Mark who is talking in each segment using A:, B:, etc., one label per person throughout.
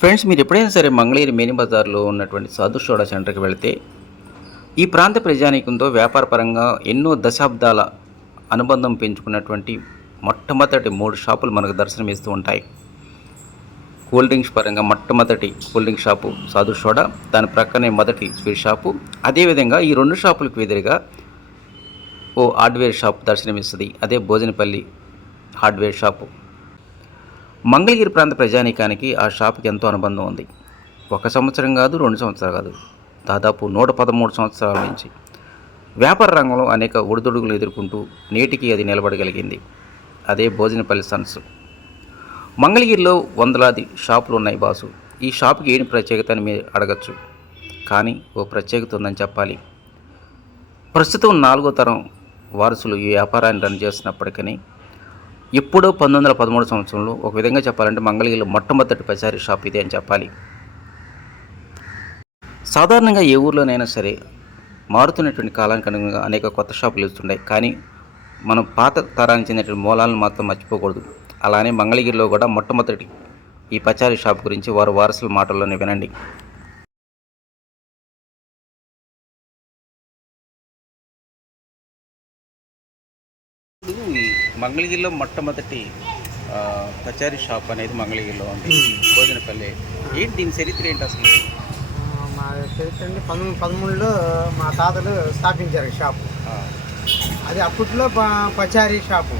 A: Friends మీరు ఎప్పుడైనా సరే మంగళగిరి మేని బజార్లో ఉన్నటువంటి సాధు సోడా సెంటర్కి వెళితే ఈ ప్రాంత ప్రజానీకంతో వ్యాపారపరంగా ఎన్నో దశాబ్దాల అనుబంధం పెంచుకున్నటువంటి మొట్టమొదటి మూడు షాపులు మనకు దర్శనమిస్తూ ఉంటాయి. కూల్ డ్రింక్స్ పరంగా మొట్టమొదటి cool drink shop Sadhu soda దాని ప్రక్కనే మొదటి స్వీట్ షాపు. అదేవిధంగా ఈ రెండు షాపులకు ఎదురుగా ఓ హార్డ్వేర్ షాప్ దర్శనమిస్తుంది. అదే భోజనపల్లి హార్డ్వేర్ షాపు. మంగళగిరి ప్రాంత ప్రజానీకానికి ఆ షాప్కి ఎంతో అనుబంధం ఉంది. ఒక సంవత్సరం కాదు రెండు సంవత్సరాలు కాదు. దాదాపు నూట పదమూడు సంవత్సరాల నుంచి వ్యాపార రంగంలో అనేక ఒడిదుడుగులు ఎదుర్కొంటూ నేటికి అది నిలబడగలిగింది. అదే భోజనపల్లి సన్స్. మంగళగిరిలో వందలాది షాపులు ఉన్నాయి బాసు. ఈ షాప్కి ఏంటి ప్రత్యేకత అని మీరు అడగచ్చు. కానీ ఓ ప్రత్యేకత ఉందని చెప్పాలి. ప్రస్తుతం నాలుగో తరం వారసులు ఈ వ్యాపారాన్ని రన్ చేస్తున్నప్పటికీ ఎప్పుడో పంతొమ్మిది వందల పదమూడు సంవత్సరంలో ఒక విధంగా చెప్పాలంటే మంగళగిరిలో మొట్టమొదటి పచారీ షాప్ ఇదే అని చెప్పాలి. సాధారణంగా ఏ ఊర్లోనైనా సరే మారుతున్నటువంటి కాలానికి అనుగుణంగా అనేక కొత్త షాపులు వస్తుంటాయి. కానీ మనం పాత తరానికి చెందినటువంటి మూలాలను మాత్రం మర్చిపోకూడదు. అలానే మంగళగిరిలో కూడా మొట్టమొదటి ఈ పచారీ షాప్ గురించి వారు వారసుల మాటల్లోనే వినండి. మంగళగిరిలో మొట్టమొదటి పచారీ షాప్ అనేది మంగళగిరిలో ఉంది. భోజనపల్లి. ఏంటి దీని చరిత్ర ఏంటి అసలు?
B: మా చరిత్ర అండి పంతొమ్మిది పదమూడులో మా తాతలు స్థాపించారు షాపు. అది అప్పట్లో పచారీ షాపు.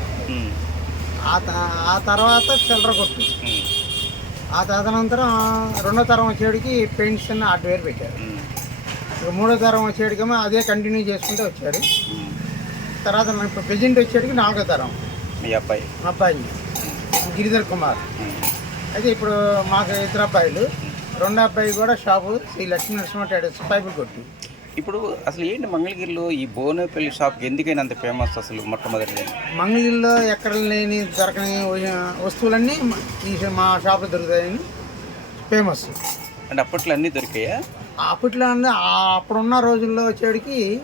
B: ఆ తర్వాత చిల్లర కొట్టు. ఆ తదనంతరం రెండో తరం వచ్చేటికి పెయింట్స్ అన్న హార్డ్వేర్ పెట్టారు. మూడో తరం వచ్చేటికేమో అదే కంటిన్యూ చేసుకుంటూ వచ్చారు. తర్వాత నాకు ఇప్పుడు ప్రజెంట్ వచ్చేటికి నాలుగో తరం.
A: మీ అబ్బాయి.
B: మా అబ్బాయి గిరిధర్ కుమార్. అయితే ఇప్పుడు మాకు ఇద్దరు అబ్బాయిలు. రెండో అబ్బాయి కూడా షాపు శ్రీ లక్ష్మీ నరసింహ ట్రేడర్స్ పైపులు కొట్టు.
A: ఇప్పుడు అసలు ఏంటి మంగళగిరిలో ఈ భువనపల్లి షాప్ ఎందుకైనా అంత ఫేమస్ అసలు మొట్టమొదటి
B: మంగళగిరిలో ఎక్కడ లేని దొరకని వస్తువులన్నీ ఈ మా షాప్లో దొరుకుతాయని ఫేమస్.
A: అంటే అప్పట్లో అన్నీ దొరికాయా?
B: అప్పట్లో అప్పుడున్న రోజుల్లో వచ్చేటికి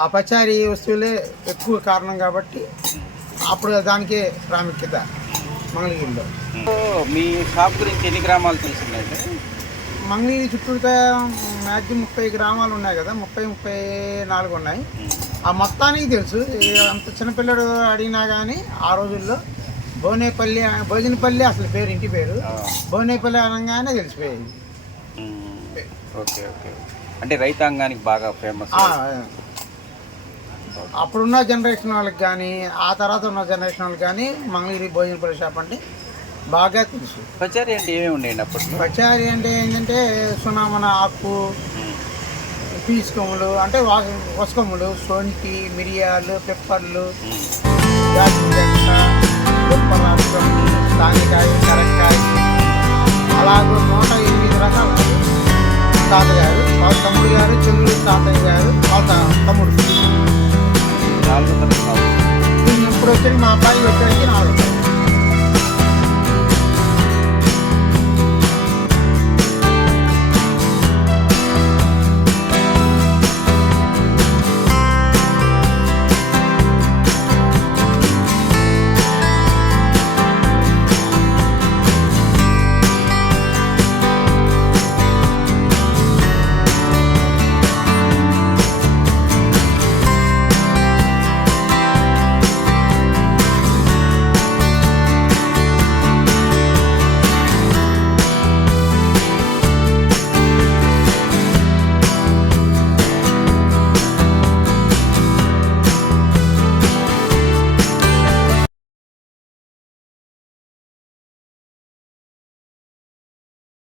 B: ఆ పచారీ వస్తువులే ఎక్కువ కారణం కాబట్టి అప్పుడు దానికే ప్రాముఖ్యత మంగళగిరిలో.
A: మీ షాప్ గురించి ఎన్ని గ్రామాలు తెలిసిందండి?
B: మంగళగిరి చుట్టూతా మ్యాక్సిమం ముప్పై గ్రామాలు ఉన్నాయి కదా ముప్పై ముప్పై నాలుగు ఉన్నాయి. ఆ మొత్తానికి తెలుసు అంత చిన్నపిల్లడు అడిగినా కానీ ఆ రోజుల్లో భువనేపల్లి భోజనపల్లి అసలు పేరు ఇంటి పేరు. భువనేపల్లి అనగానే తెలిసిపోయేది.
A: Okay okay. అంటే రైతాంగానికి బాగా ఫేమస్
B: అప్పుడున్న జనరేషన్ వాళ్ళకి కానీ ఆ తర్వాత ఉన్న జనరేషన్ వాళ్ళకి కానీ మంగళగిరి భోజనపల్లి షాప్ అంటే బాగా తెలుసు.
A: పచారీ అంటే ఏమేమి ఉండేయండి అప్పట్లో?
B: పచారీ అంటే ఏంటంటే సునామన ఆకు పీస్ కొమ్ములు అంటే వసకొమ్ములు సొంటి మిరియాలు పెప్పర్లు దాల్చిన తమ్ముడు గారు చెల్లు తాతయ్య గారు వాళ్ళ తమ్ముడు.
A: నాలుగో
B: ఇప్పుడు వచ్చేది మా అబ్బాయి వచ్చేటికి నాలుగు